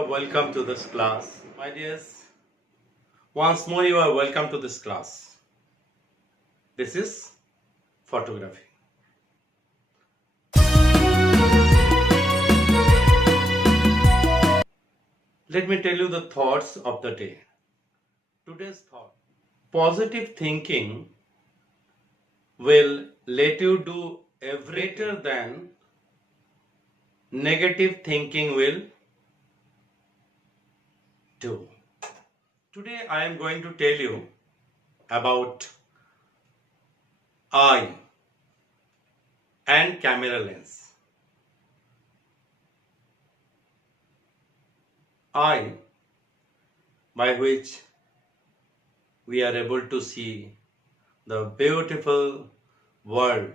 are welcome to this class. My dears, once more you are welcome to this class. This is photography. Let me tell you the thoughts of the day. Today's thought. Positive thinking will let you do everything better than negative thinking will do. Today I am going to tell you about eye and camera lens. Eye, by which we are able to see the beautiful world.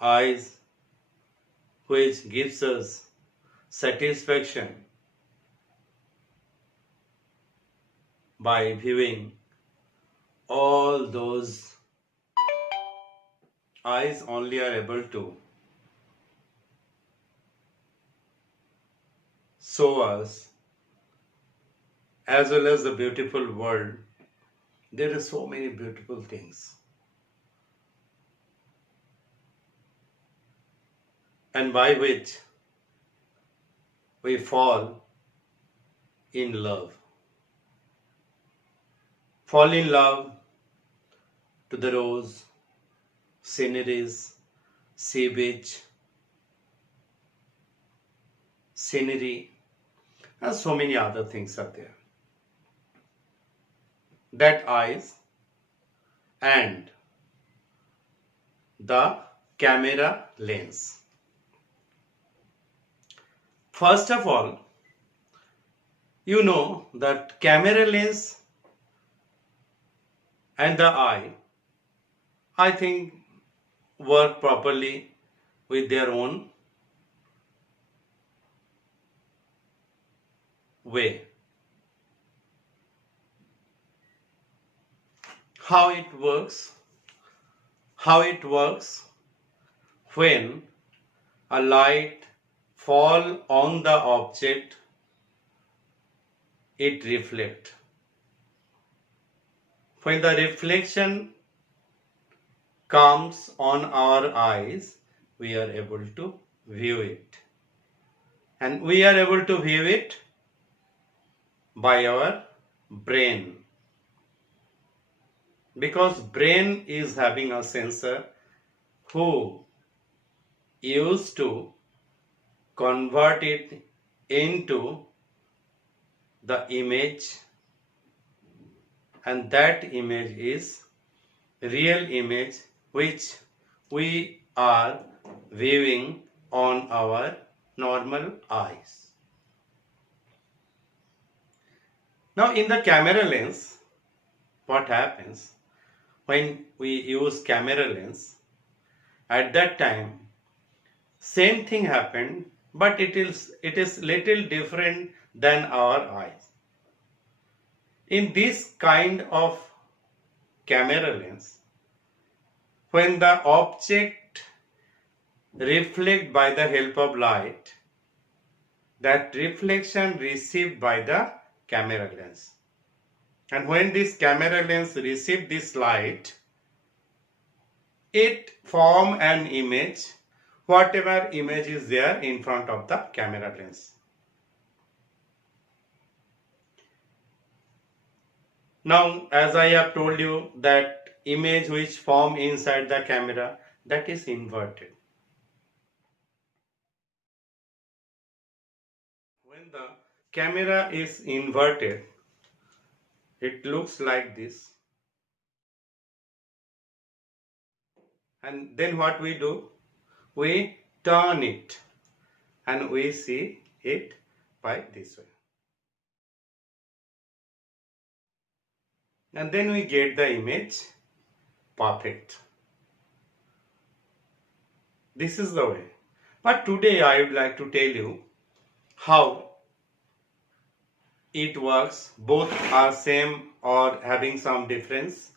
Eyes, which gives us satisfaction by viewing all those. Eyes only are able to show us as well as the beautiful world. There are so many beautiful things, and by which we fall in love. Fall in love to the rose, sceneries, sea beach, scenery, and so many other things are there. That eyes and the camera lens. First of all, you know that camera lens and the eye, I think, work properly with their own way. How it works? How it works when a light fall on the object, it reflects. When the reflection comes on our eyes, we are able to view it. And we are able to view it by our brain. Because brain is having a sensor who used to convert it into the image, and that image is real image which we are viewing on our normal eyes. Now in the camera lens, what happens when we use camera lens? At that time, same thing happened, but it is little different than our eyes. In this kind of camera lens, when the object reflect by the help of light, that reflection received by the camera lens. And when this camera lens receive this light, it form an image, whatever image is there in front of the camera lens. Now, as I have told you, that image which form inside the camera, that is inverted. When the camera is inverted, it looks like this. And then what we do? We turn it and we see it by this way. And then we get the image perfect. This is the way. But today I would like to tell you how it works. Both are same or having some difference.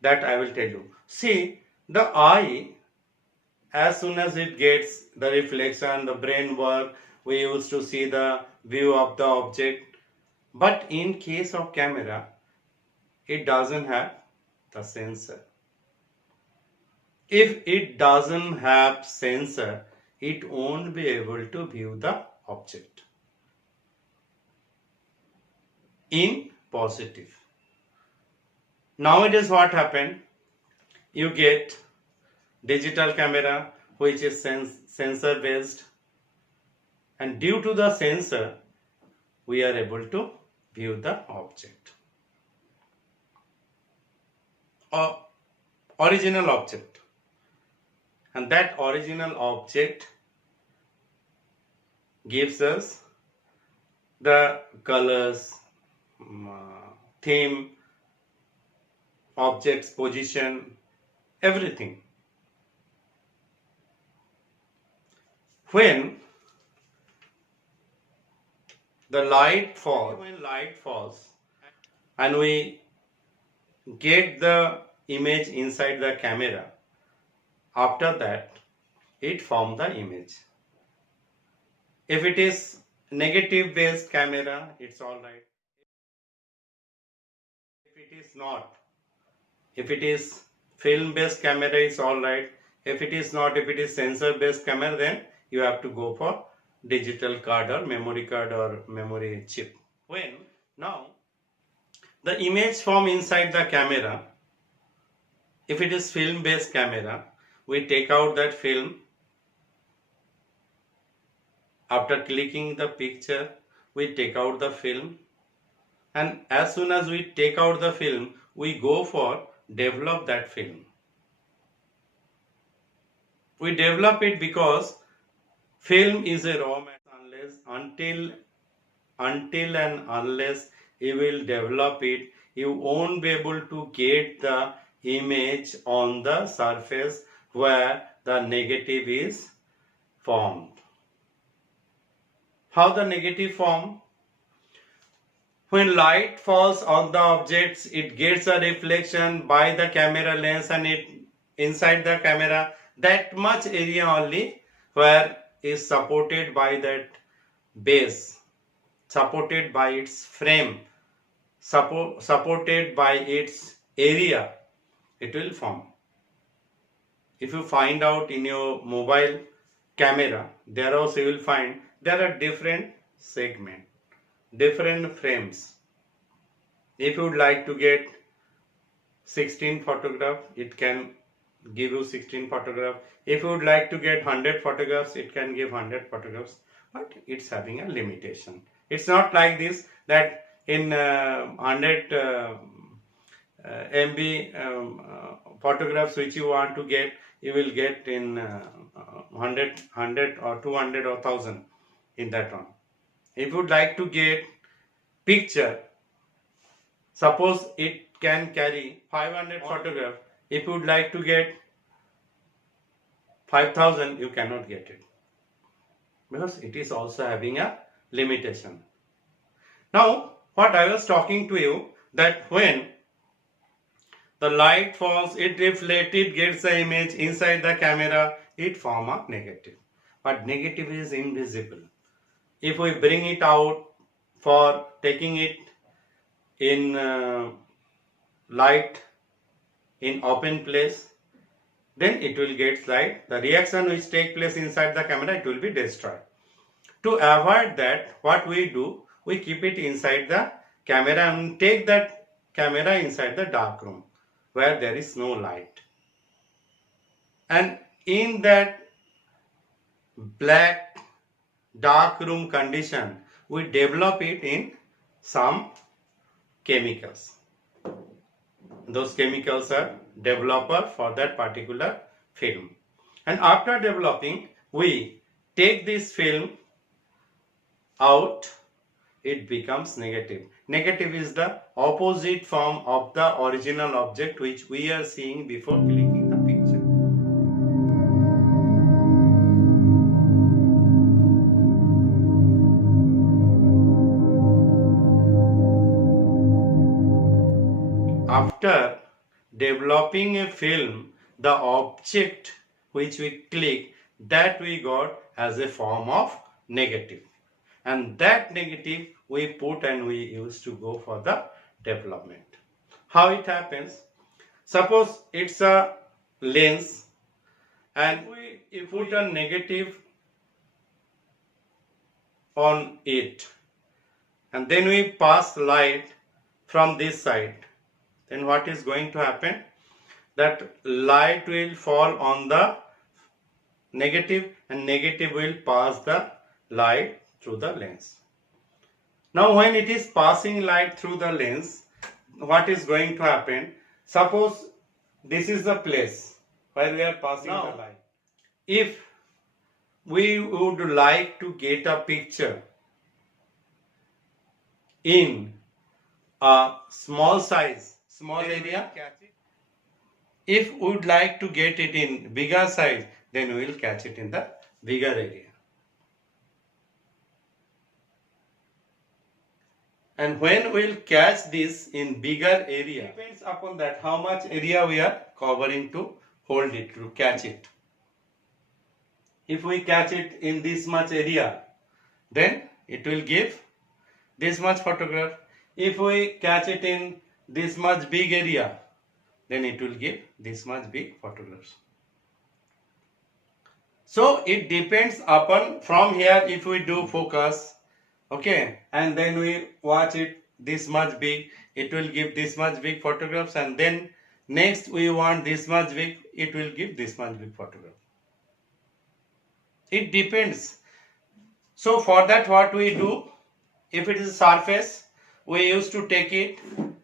That I will tell you. See, the eye, as soon as it gets the reflection, the brain work, we used to see the view of the object. But in case of camera, it doesn't have the sensor. If it doesn't have sensor, it won't be able to view the object in positive. Nowadays what happened? You get digital camera which is sensor based, and due to the sensor we are able to view the object or original object, and that original object gives us the colors, theme, object's position, everything. When the light falls, and we get the image inside the camera, after that it forms the image. If it is negative based camera, it's all right. If it is not, if it is film based camera, it's all right. If it is not, if it is sensor based camera, then you have to go for digital card or memory chip. When now the image form inside the camera, if it is film based camera, we take out that film. After clicking the picture, we take out the film, and as soon as we take out the film, we go for develop that film. We develop it because film is a raw material. Until and unless you will develop it, you won't be able to get the image on the surface where the negative is formed. How the negative form? When light falls on the objects, it gets a reflection by the camera lens, and it inside the camera, that much area only where is supported by that base, supported by its frame, supported by its area, it will form. If you find out in your mobile camera, there also you will find there are different segments, different frames. If you would like to get 16 photograph, it can give you 16 photograph. If you would like to get 100 photographs, it can give 100 photographs, but it's having a limitation. It's not like this that in 100 MB photographs which you want to get, you will get in 100 or 200 or 1000 in that one. If you would like to get picture, suppose it can carry 500 photograph. If you would like to get 5000, you cannot get it because it is also having a limitation. Now, what I was talking to you, that when the light falls, it reflected, gets the image inside the camera, it form a negative. But negative is invisible. If we bring it out for taking it in light in open place, then it will get light. The reaction which take place inside the camera, it will be destroyed. To avoid that, what we do, we keep it inside the camera and take that camera inside the dark room where there is no light. And in that black dark room condition, we develop it in some chemicals. Those chemicals are developer for that particular film. And after developing, we take this film out, it becomes negative. Negative is the opposite form of the original object which we are seeing before clicking the picture. After developing a film, the object which we click, that we got as a form of negative, and that negative we put and we use to go for the development. How it happens? Suppose it's a lens and we put a negative on it, and then we pass light from this side, then what is going to happen? That light will fall on the negative and negative will pass the light through the lens. Now when it is passing light through the lens, what is going to happen? Suppose this is the place where we are passing the light. If we would like to get a picture in a small size, small area, if we would like to get it in bigger size, then we will catch it in the bigger area. And when we will catch this in bigger area, depends upon that how much area we are covering to hold it, to catch it. If we catch it in this much area, then it will give this much photograph. If we catch it in this much big area, then it will give this much big photographs. So it depends upon, from here if we do focus, okay, and then we watch it this much big, it will give this much big photographs, and then next we want this much big, it will give this much big photograph. It depends. So for that what we do, if it is a surface, we used to take it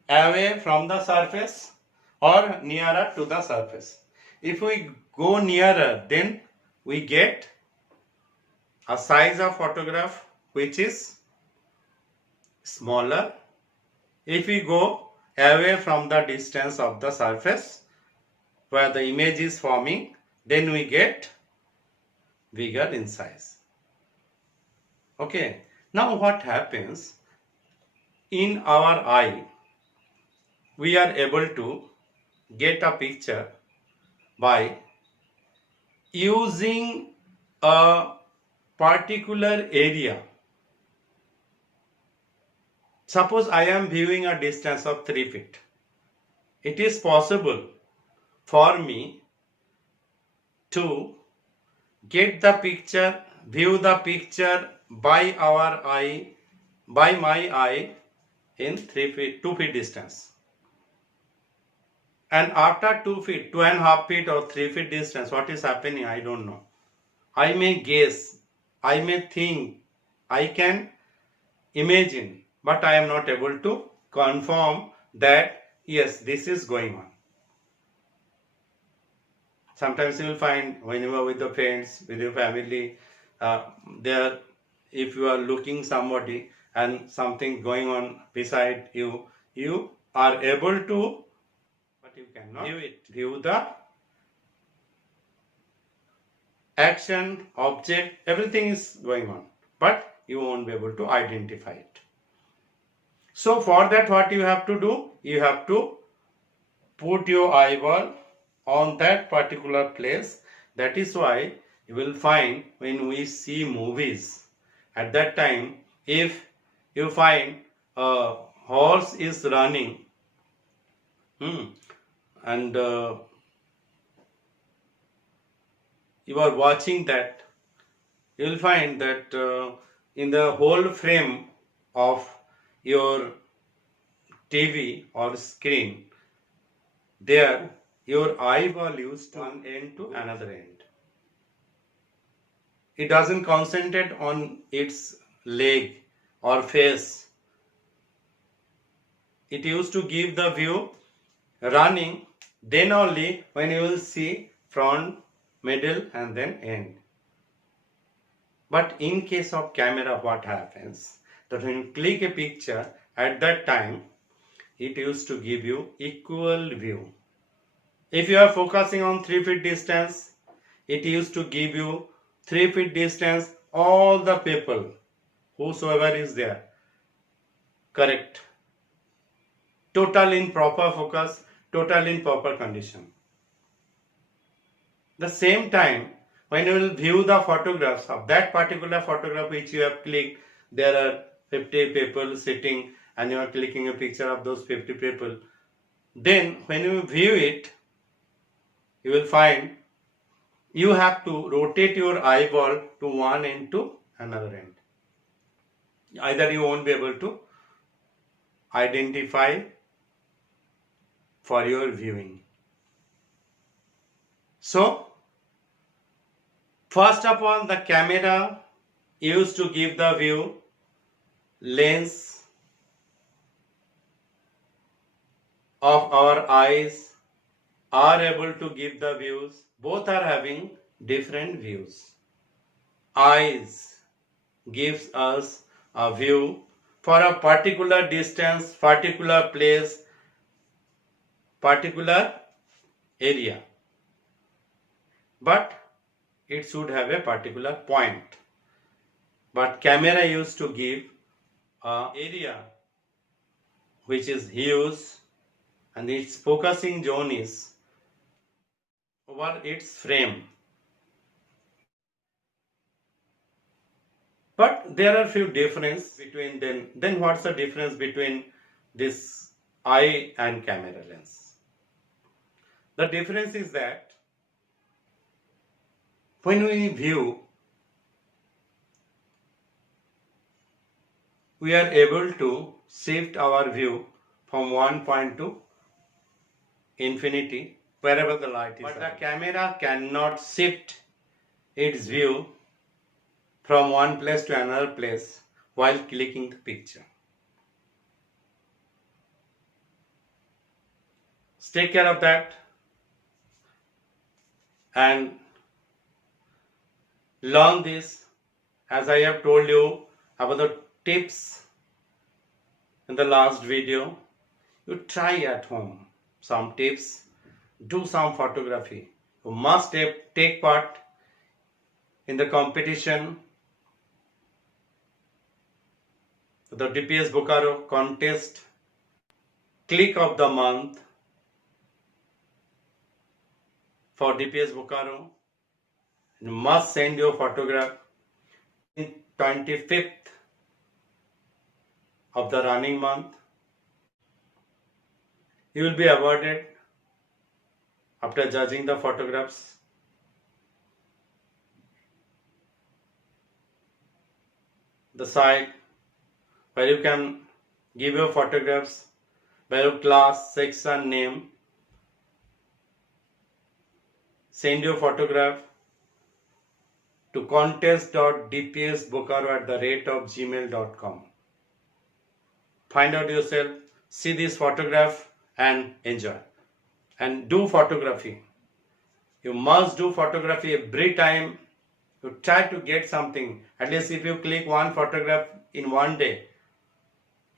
away from the surface or nearer to the surface. If we go nearer, then we get a size of photograph which is smaller. If we go away from the distance of the surface where the image is forming, then we get bigger in size. Okay, now what happens? In our eye, we are able to get a picture by using a particular area. Suppose I am viewing a distance of 3 feet. It is possible for me to get the picture, view the picture by our eye, by my eye in 2 feet distance. And after 2 feet, 2.5 feet or 3 feet distance, what is happening? I don't know. I may guess, I may think, I can imagine, but I am not able to confirm that yes, this is going on. Sometimes you will find when you are with the friends, with your family, there, if you are looking somebody and something going on beside you, you are able to, but you cannot view it. View the action, object, everything is going on, but you won't be able to identify it. So for that what you have to do? You have to put your eyeball on that particular place. That is why you will find when we see movies, at that time, if you find a horse is running and you are watching that, you will find that in the whole frame of your TV or screen, there your eyeball used to one end to another end. It doesn't concentrate on its leg or face. It used to give the view running, then only when you will see front, middle and then end. But in case of camera, what happens? That when you click a picture, at that time, it used to give you equal view. If you are focusing on 3 feet distance, it used to give you 3 feet distance, all the people, whosoever is there, correct. Total in proper focus, total in proper condition. The same time, when you will view the photographs of that particular photograph which you have clicked, there are 50 people sitting and you are clicking a picture of those 50 people. Then when you view it, you will find you have to rotate your eyeball to one end to another end. Either you won't be able to identify for your viewing. So, first of all, the camera used to give the view, lens of our eyes are able to give the views. Both are having different views. Eyes gives us a view for a particular distance, particular place, particular area. But it should have a particular point. But camera used to give an area which is huge and its focusing zone is over its frame. But there are few differences between them. Then what's the difference between this eye and camera lens? The difference is that when we view, we are able to shift our view from one point to infinity wherever the light is. But the camera cannot shift its view from one place to another place while clicking the picture. So take care of that and learn this, as I have told you about the tips in the last video. You try at home some tips, do some photography. You must take part in the competition, the DPS Bokaro contest, click of the month for DPS Bokaro. You must send your photograph in 25th of the running month. You will be awarded after judging the photographs. The site where you can give your photographs by your class, section, name. Send your photograph to contest.dpsbokaro@gmail.com. Find out yourself, see this photograph and enjoy. And do photography. You must do photography every time you try to get something. At least if you click one photograph in one day,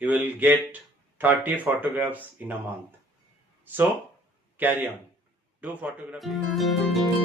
you will get 30 photographs in a month. So carry on. Do photography.